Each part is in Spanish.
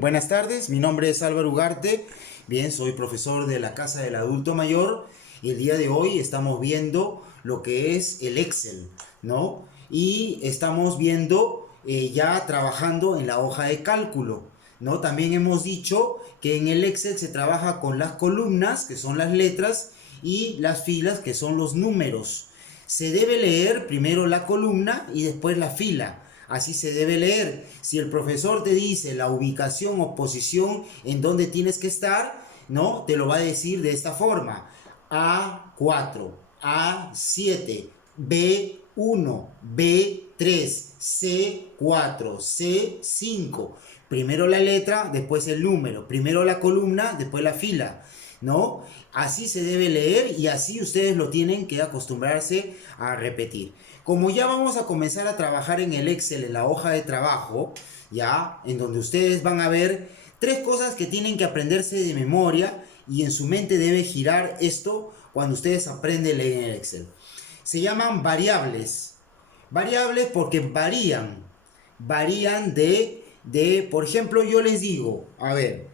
Buenas tardes, mi nombre es Álvaro Ugarte. Bien, soy profesor de la Casa del Adulto Mayor y el día de hoy estamos viendo lo que es el Excel, ¿no? Y estamos viendo ya trabajando en la hoja de cálculo, ¿no? También hemos dicho que en el Excel se trabaja con las columnas, que son las letras, y las filas, que son los números. Se debe leer primero la columna y después la fila. Así se debe leer. Si el profesor te dice la ubicación o posición en donde tienes que estar, ¿no? Te lo va a decir de esta forma: A4, A7, B1, B3, C4, C5. Primero la letra, después el número. Primero la columna, después la fila, ¿no? Así se debe leer y así ustedes lo tienen que acostumbrarse a repetir. Como ya vamos a comenzar a trabajar en el Excel, en la hoja de trabajo, ya, en donde ustedes van a ver tres cosas que tienen que aprenderse de memoria y en su mente debe girar esto cuando ustedes aprenden a leer en el Excel. Se llaman variables. Variables porque varían por ejemplo, yo les digo, a ver,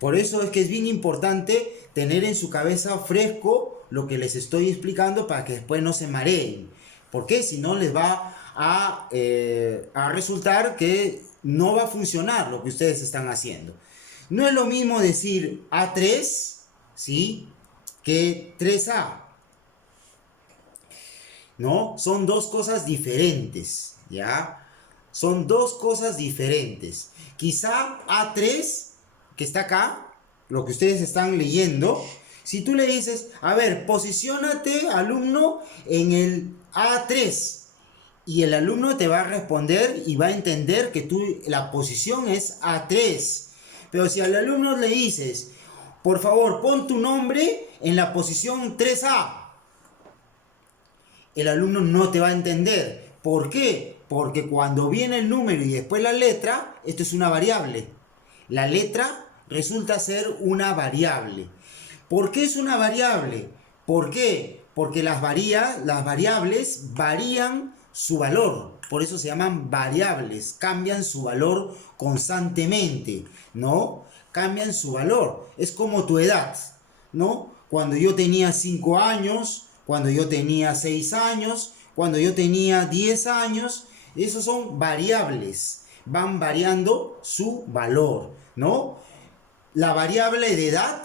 por eso es que es bien importante tener en su cabeza fresco lo que les estoy explicando para que después no se mareen. Porque si no les va a resultar que no va a funcionar lo que ustedes están haciendo. No es lo mismo decir A3, ¿sí?, que 3A. ¿No? Son dos cosas diferentes, ¿ya? Son dos cosas diferentes. Quizá A3, que está acá, lo que ustedes están leyendo, si tú le dices, a ver, posiciónate, alumno, en el A3, y el alumno te va a responder y va a entender que la posición es A3. Pero si al alumno le dices, por favor, pon tu nombre en la posición 3A, el alumno no te va a entender. ¿Por qué? Porque cuando viene el número y después la letra, esto es una variable. La letra resulta ser una variable. ¿Por qué es una variable? ¿Por qué? Porque las variables varían su valor. Por eso se llaman variables. Cambian su valor constantemente, ¿no? Cambian su valor. Es como tu edad, ¿no? Cuando yo tenía 5 años, cuando yo tenía 6 años, cuando yo tenía 10 años, esos son variables. Van variando su valor, ¿no? La variable de edad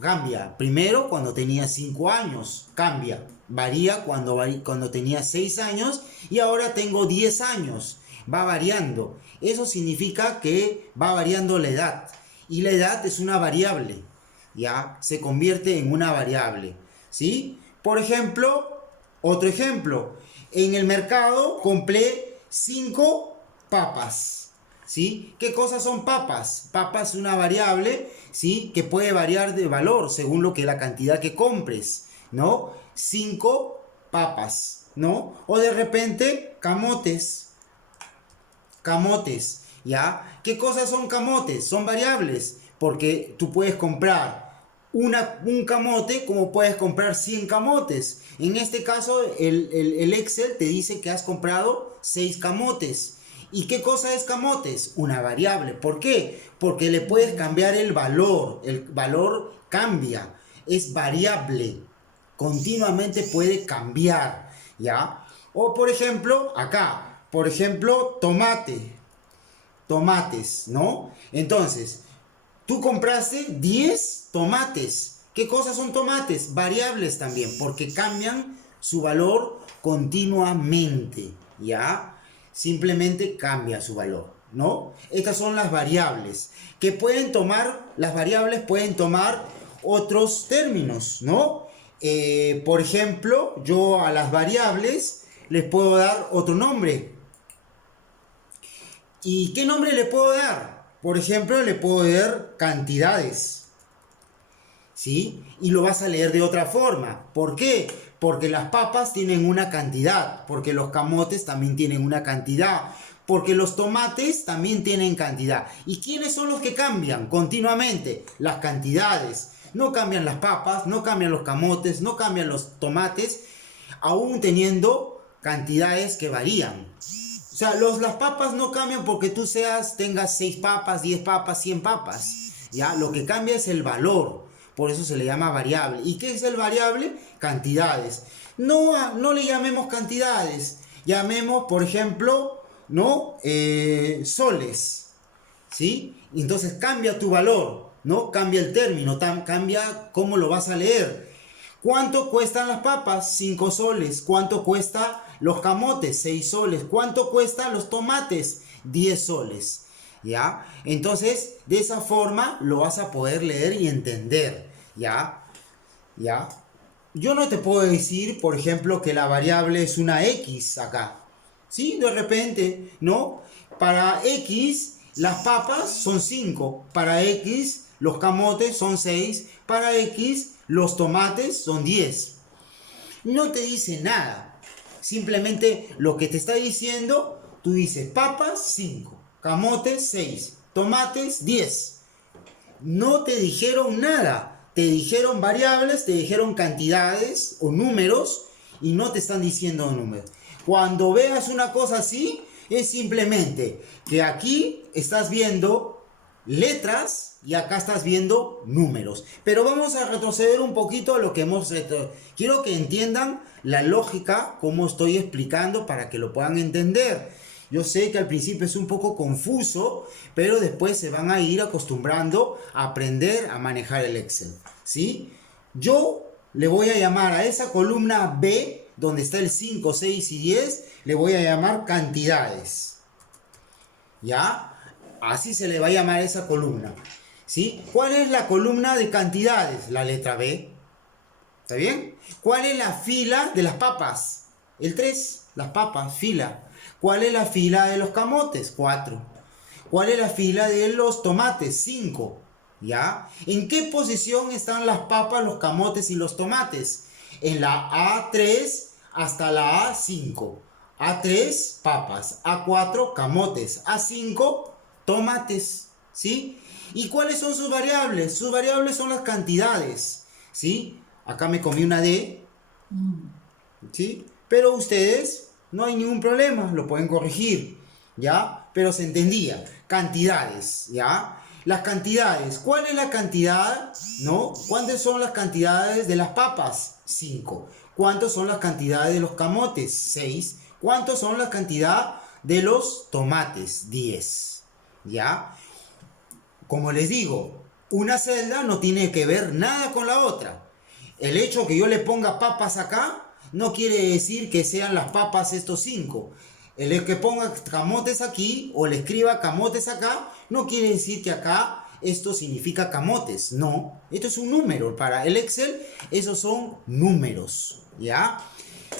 cambia. Primero cuando tenía 5 años, cambia. Varía cuando tenía 6 años y ahora tengo 10 años. Va variando. Eso significa que va variando la edad. Y la edad es una variable. Ya se convierte en una variable, ¿sí? Por ejemplo, otro ejemplo. En el mercado compré 5 papas. ¿Sí? ¿Qué cosas son papas? Papas es una variable, ¿sí?, que puede variar de valor según la cantidad que compres, ¿no? 5 papas, ¿no? O de repente, camotes. Camotes, ¿ya? ¿Qué cosas son camotes? Son variables, porque tú puedes comprar un camote como puedes comprar 100 camotes. En este caso, el Excel te dice que has comprado 6 camotes. ¿Y qué cosa es camotes? Una variable. ¿Por qué? Porque le puedes cambiar el valor. El valor cambia. Es variable. Continuamente puede cambiar, ¿ya? O por ejemplo, acá. Por ejemplo, tomate. Tomates, ¿no? Entonces, tú compraste 10 tomates. ¿Qué cosas son tomates? Variables también, porque cambian su valor continuamente, ¿ya? Simplemente cambia su valor, ¿no? Estas son las variables que pueden tomar, las variables pueden tomar otros términos, ¿no? Por ejemplo, yo a las variables les puedo dar otro nombre. ¿Y qué nombre le puedo dar? Por ejemplo, le puedo dar cantidades, ¿sí? Y lo vas a leer de otra forma. ¿Por qué? Porque las papas tienen una cantidad, porque los camotes también tienen una cantidad, porque los tomates también tienen cantidad. ¿Y quiénes son los que cambian continuamente? Las cantidades. No cambian las papas, no cambian los camotes, no cambian los tomates, aún teniendo cantidades que varían. O sea, las papas no cambian porque tú tengas 6 papas, 10 papas, 100 papas. ¿Ya? Lo que cambia es el valor. Por eso se le llama variable. ¿Y qué es el variable? Cantidades. No le llamemos cantidades. Llamemos, por ejemplo, ¿no? Soles. ¿Sí? Entonces cambia tu valor, ¿no? Cambia el término, cambia cómo lo vas a leer. ¿Cuánto cuestan las papas? 5 soles. ¿Cuánto cuesta los camotes? 6 soles. ¿Cuánto cuestan los tomates? 10 soles. ¿Ya? Entonces, de esa forma lo vas a poder leer y entender. ¿Ya? ¿Ya? Yo no te puedo decir, por ejemplo, que la variable es una X acá. ¿Sí? De repente, ¿no? Para X, las papas son 5. Para X, los camotes son 6. Para X, los tomates son 10. No te dice nada. Simplemente lo que te está diciendo, tú dices papas 5, camotes 6, tomates 10. No te dijeron nada. Te dijeron variables, te dijeron cantidades o números y no te están diciendo números. Cuando veas una cosa así, es simplemente que aquí estás viendo letras y acá estás viendo números. Pero vamos a retroceder un poquito a lo que hemos... Quiero que entiendan la lógica, cómo estoy explicando para que lo puedan entender. Yo sé que al principio es un poco confuso, pero después se van a ir acostumbrando a aprender a manejar el Excel, ¿sí? Yo le voy a llamar a esa columna B, donde está el 5, 6 y 10, le voy a llamar cantidades. ¿Ya? Así se le va a llamar a esa columna, ¿sí? ¿Cuál es la columna de cantidades? La letra B. ¿Está bien? ¿Cuál es la fila de las papas? El 3, las papas, fila. ¿Cuál es la fila de los camotes? 4. ¿Cuál es la fila de los tomates? 5. ¿Ya? ¿En qué posición están las papas, los camotes y los tomates? En la A3 hasta la A5. A3, papas. A4, camotes. A5, tomates. ¿Sí? ¿Y cuáles son sus variables? Sus variables son las cantidades. ¿Sí? Acá me comí una D. ¿Sí? Pero ustedes no hay ningún problema, lo pueden corregir. ¿Ya? Pero se entendía. Cantidades. ¿Ya? Las cantidades. ¿Cuál es la cantidad? ¿No? ¿Cuántas son las cantidades de las papas? 5. ¿Cuántas son las cantidades de los camotes? 6. ¿Cuántas son las cantidades de los tomates? 10. ¿Ya? Como les digo, una celda no tiene que ver nada con la otra. El hecho que yo le ponga papas acá no quiere decir que sean las papas estos 5. El que ponga camotes aquí o le escriba camotes acá no quiere decir que acá esto significa camotes. No, esto es un número. Para el Excel esos son números. ¿Ya?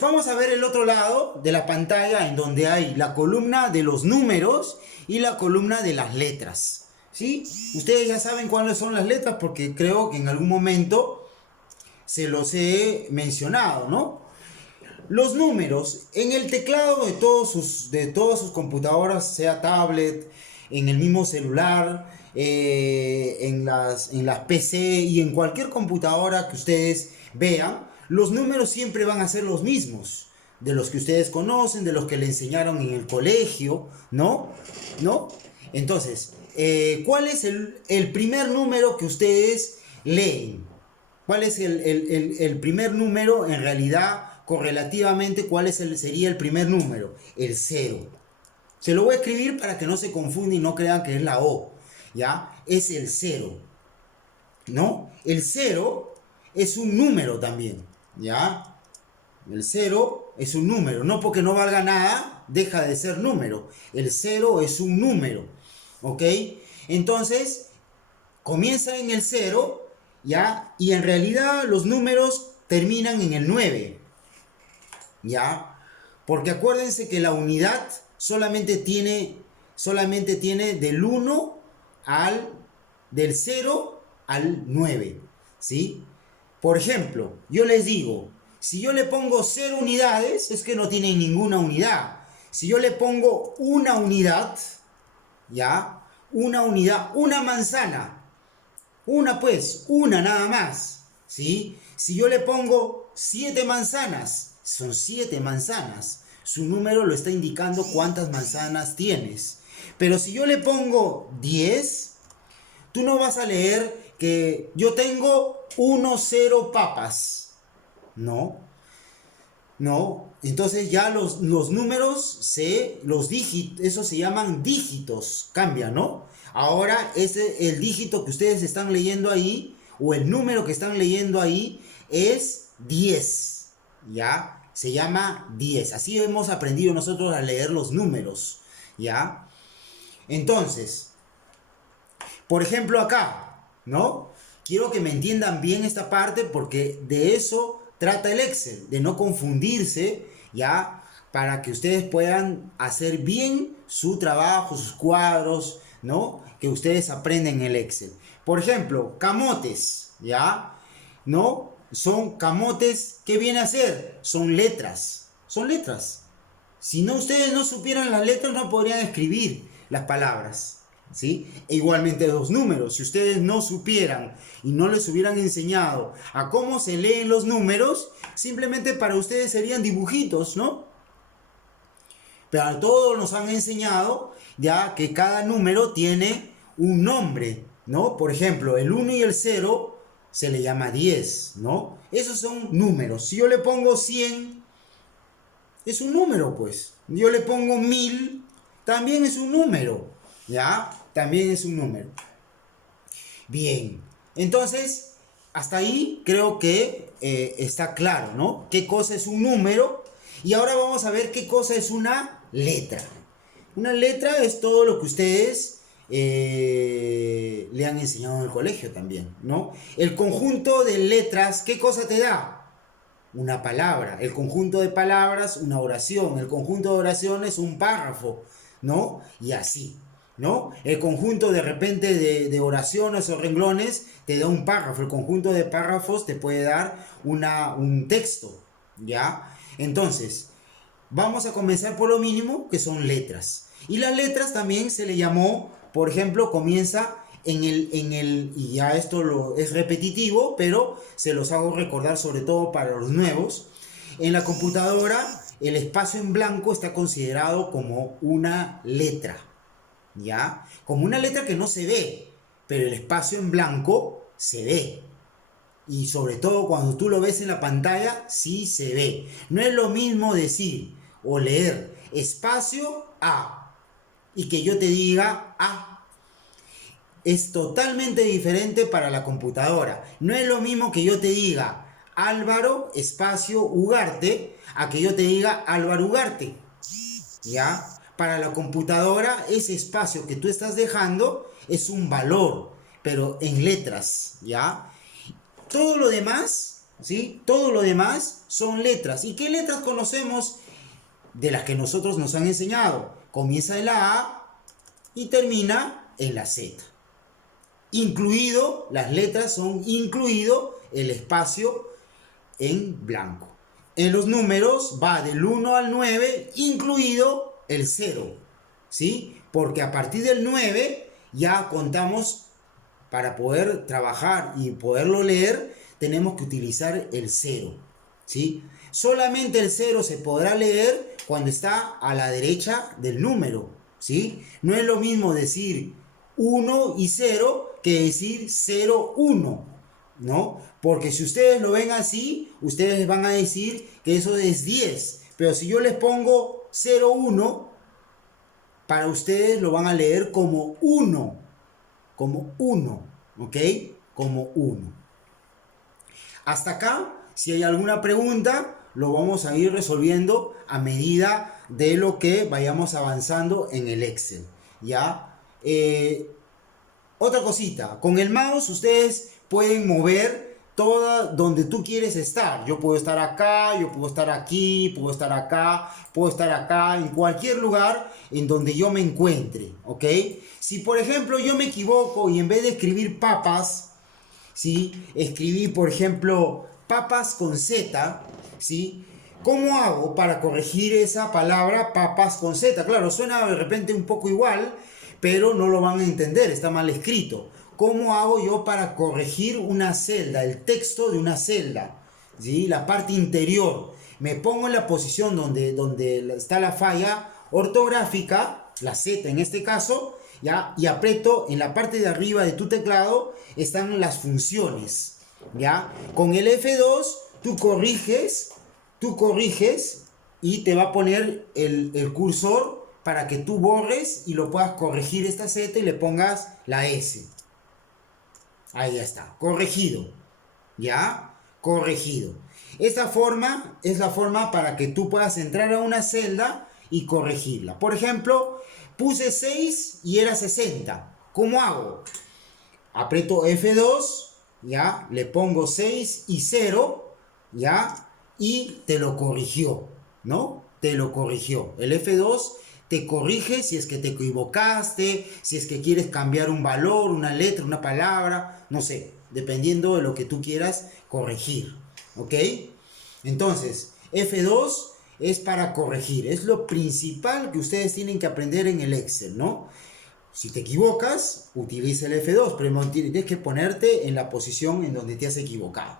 Vamos a ver el otro lado de la pantalla en donde hay la columna de los números y la columna de las letras. ¿Sí? Ustedes ya saben cuáles son las letras porque creo que en algún momento se los he mencionado, ¿no? Los números en el teclado de todas sus computadoras, sea tablet, en el mismo celular, en las PC y en cualquier computadora que ustedes vean, los números siempre van a ser los mismos, de los que ustedes conocen, de los que le enseñaron en el colegio, ¿no? ¿No? Entonces, ¿cuál es el primer número que ustedes leen? ¿Cuál es el primer número en realidad? Correlativamente, ¿cuál sería el primer número? El 0. Se lo voy a escribir para que no se confunda y no crean que es la O. ¿Ya? Es el 0. ¿No? El 0 es un número también. ¿Ya? El 0 es un número. No porque no valga nada, deja de ser número. El 0 es un número. ¿Ok? Entonces, comienza en el 0, ¿ya? Y en realidad los números terminan en el 9. ¿Ya? Porque acuérdense que la unidad solamente tiene del 0 al 9, ¿sí? Por ejemplo, yo les digo, si yo le pongo 0 unidades, es que no tienen ninguna unidad. Si yo le pongo una unidad, ¿ya? Una unidad, una manzana, una nada más, ¿sí? Si yo le pongo 7 manzanas, son 7 manzanas. Su número lo está indicando cuántas manzanas tienes. Pero si yo le pongo 10, tú no vas a leer que yo tengo 0 papas. No, no. Entonces ya los números, los dígitos, eso se llaman dígitos, cambian, ¿no? Ahora el dígito que ustedes están leyendo ahí, o el número que están leyendo ahí, es 10, ¿ya? Se llama 10. Así hemos aprendido nosotros a leer los números, ¿ya? Entonces, por ejemplo acá, ¿no? Quiero que me entiendan bien esta parte porque de eso trata el Excel, de no confundirse, ¿ya? Para que ustedes puedan hacer bien su trabajo, sus cuadros, ¿no? Que ustedes aprenden en el Excel. Por ejemplo, camotes, ¿ya? ¿No? Son camotes, ¿qué viene a ser? Son letras, son letras. Si no, ustedes no supieran las letras, no podrían escribir las palabras, ¿sí? E igualmente los números. Si ustedes no supieran y no les hubieran enseñado a cómo se leen los números, simplemente para ustedes serían dibujitos, ¿no? Pero a todos nos han enseñado ya que cada número tiene un nombre, ¿no? Por ejemplo, el 1 y el 0 se le llama 10, ¿no? Esos son números. Si yo le pongo 100, es un número, pues. Yo le pongo 1000, también es un número, ¿ya? También es un número. Bien, entonces, hasta ahí creo que está claro, ¿no? ¿Qué cosa es un número? Y ahora vamos a ver qué cosa es una letra. Una letra es todo lo que ustedes le han enseñado en el colegio también, ¿no? El conjunto de letras, ¿qué cosa te da? Una palabra. El conjunto de palabras, una oración. El conjunto de oraciones, un párrafo, ¿no? Y así, ¿no? El conjunto de repente de oraciones o renglones te da un párrafo. El conjunto de párrafos te puede dar un texto, ¿ya? Entonces, vamos a comenzar por lo mínimo, que son letras. Y las letras también se le llamó, por ejemplo, comienza y ya esto es repetitivo, pero se los hago recordar sobre todo para los nuevos. En la computadora, el espacio en blanco está considerado como una letra, ¿ya? Como una letra que no se ve, pero el espacio en blanco se ve. Y sobre todo cuando tú lo ves en la pantalla, sí se ve. No es lo mismo decir o leer espacio A y que yo te diga A. Es totalmente diferente para la computadora. No es lo mismo que yo te diga Álvaro espacio Ugarte a que yo te diga Álvaro Ugarte, ¿ya? Para la computadora ese espacio que tú estás dejando es un valor, pero en letras, ¿ya? Todo lo demás, ¿sí? Todo lo demás son letras. ¿Y qué letras conocemos? De las que nosotros nos han enseñado. Comienza en la A y termina en la Z. Incluido, las letras son incluido el espacio en blanco. En los números va del 1 al 9, incluido el 0, ¿sí? Porque a partir del 9 ya contamos, para poder trabajar y poderlo leer, tenemos que utilizar el 0, ¿sí? Solamente el 0 se podrá leer cuando está a la derecha del número, ¿sí? No es lo mismo decir 1 y 0 que decir 0, 1, ¿no? Porque si ustedes lo ven así, ustedes van a decir que eso es 10. Pero si yo les pongo 0, 1, para ustedes lo van a leer como 1. Como 1, ¿ok? Como 1. Hasta acá, si hay alguna pregunta, lo vamos a ir resolviendo a medida de lo que vayamos avanzando en el Excel, ¿ya? Otra cosita, con el mouse ustedes pueden mover toda donde tú quieres estar. Yo puedo estar acá, yo puedo estar aquí, puedo estar acá, en cualquier lugar en donde yo me encuentre, ¿ok? Si por ejemplo yo me equivoco y en vez de escribir papas, ¿sí? Escribí por ejemplo papas con Z, ¿sí? ¿Cómo hago para corregir esa palabra papas con Z? Claro, suena de repente un poco igual, pero no lo van a entender, está mal escrito. ¿Cómo hago yo para corregir una celda, el texto de una celda? ¿Sí? La parte interior. me pongo en la posición donde está la falla ortográfica, la Z en este caso, ¿ya? Y aprieto en la parte de arriba de tu teclado, están las funciones, ¿ya? Con el F2 tú corriges y te va a poner el cursor para que tú borres y lo puedas corregir esta Z y le pongas la S. Ahí ya está, corregido, ¿ya? Corregido. Esta forma es la forma para que tú puedas entrar a una celda y corregirla. Por ejemplo, puse 6 y era 60. ¿Cómo hago? Aprieto F2, ¿ya? Le pongo 6 y 0, ¿ya? Y te lo corrigió, ¿no? Te lo corrigió. El F2 te corrige si es que te equivocaste, si es que quieres cambiar un valor, una letra, una palabra, no sé, dependiendo de lo que tú quieras corregir, ¿ok? Entonces, F2 es para corregir, es lo principal que ustedes tienen que aprender en el Excel, ¿no? Si te equivocas, utiliza el F2, pero tienes que ponerte en la posición en donde te has equivocado.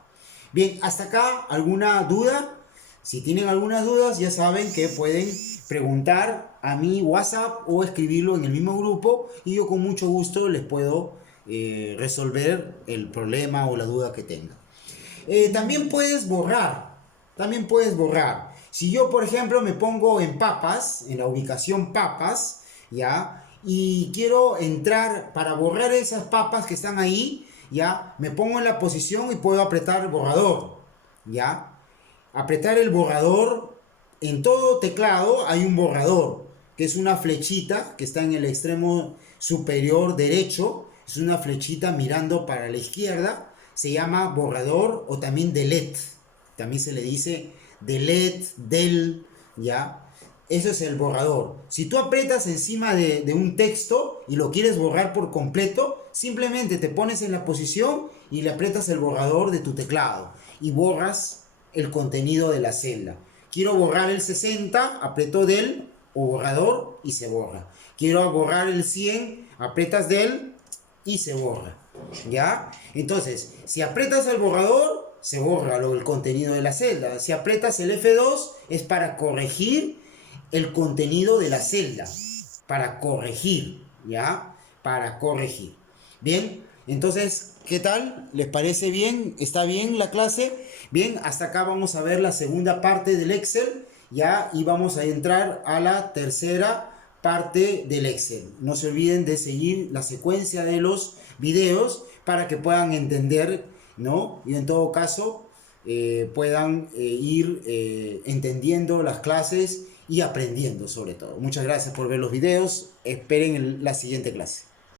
Bien, hasta acá, ¿alguna duda? Si tienen algunas dudas, ya saben que pueden preguntar a mi WhatsApp o escribirlo en el mismo grupo y yo con mucho gusto les puedo resolver el problema o la duda que tengan. También puedes borrar, Si yo, por ejemplo, me pongo en papas, en la ubicación papas, ¿ya? Y quiero entrar para borrar esas papas que están ahí, ¿ya? Me pongo en la posición y puedo apretar borrador, ¿ya? Apretar el borrador, en todo teclado hay un borrador, que es una flechita que está en el extremo superior derecho, es una flechita mirando para la izquierda, se llama borrador o también delete, también se le dice delete, del, ¿ya? Eso es el borrador. Si tú aprietas encima de un texto y lo quieres borrar por completo, simplemente te pones en la posición y le aprietas el borrador de tu teclado y borras el contenido de la celda. Quiero borrar el 60, aprieto del o borrador y se borra. Quiero borrar el 100, aprietas del y se borra, ¿ya? Entonces, si aprietas el borrador, se borra el contenido de la celda. Si aprietas el F2, es para corregir el contenido de la celda. Para corregir, ¿ya? Para corregir. Bien, entonces, ¿qué tal? ¿Les parece bien? ¿Está bien la clase? Bien, hasta acá vamos a ver la segunda parte del Excel, ¿ya? Y vamos a entrar a la tercera parte del Excel. No se olviden de seguir la secuencia de los videos para que puedan entender, ¿no? Y en todo caso puedan ir entendiendo las clases y aprendiendo sobre todo. Muchas gracias por ver los videos. Esperen la siguiente clase.